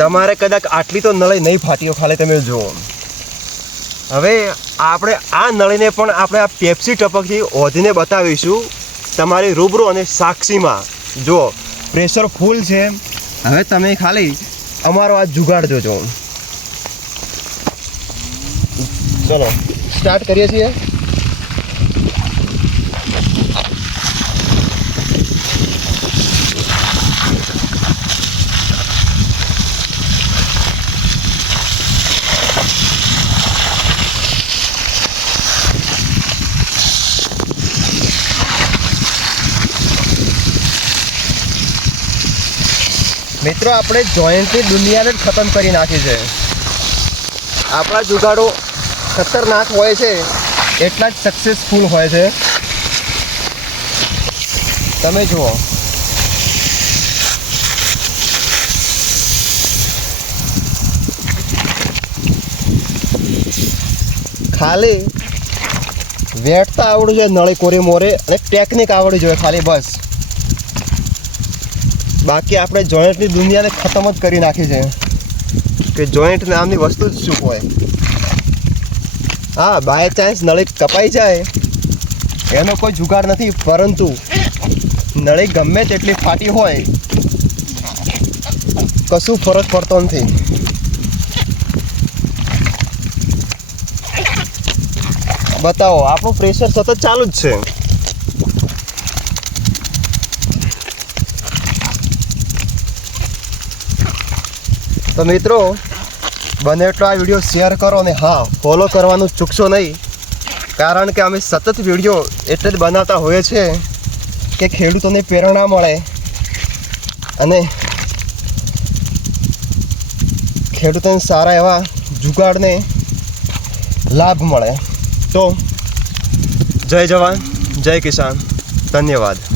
તમારે કદાચ આટલી તો નળી નહીં ફાટી ખાલી તમે જુઓ. હવે આપણે આ નળીને પણ આપણે આ પેપ્સી ટપકથી ઓઢીને બતાવીશું તમારી રૂબરૂ અને સાક્ષીમાં. જુઓ પ્રેશર ફૂલ છે. હવે તમે ખાલી અમારો આ જુગાડ જોજો. ચલો સ્ટાર્ટ કરીએ છીએ. મિત્રો આપણે જોઈન્ટની દુનિયાને જ ખતમ કરી નાખી છે. આપણા જુગાડો ખતરનાક હોય છે એટલા જ સક્સેસફુલ હોય છે. તમે જુઓ ખાલી વેઠતા આવડવું જોઈએ નળી કોરી મોરે અને ટેકનિક આવડવી જોઈએ ખાલી બસ. બાકી આપણે જોઈન્ટની દુનિયાને ખતમ જ કરી નાખી છે કે જોઈન્ટ નામની વસ્તુ જ શું હોય. હા બાય ચાન્સ નળી કપાઈ જાય એનો કોઈ જુગાડ નથી, પરંતુ નળી ગમે તેટલી ફાટી હોય કશું ફરક પડતો નથી. બતાવો આપણું પ્રેશર સતત ચાલુ જ છે. તો મિત્રો બને એટલો આ વિડીયો શેર કરો અને હા ફોલો કરવાનું ચૂકશો નહીં, કારણ કે અમે સતત વિડીયો એટલે જ બનાવતા હોઈએ છીએ કે ખેડૂતોને પ્રેરણા મળે અને ખેડૂતોને સારા એવા જુગાડને લાભ મળે. તો જય જવાન જય કિસાન, ધન્યવાદ.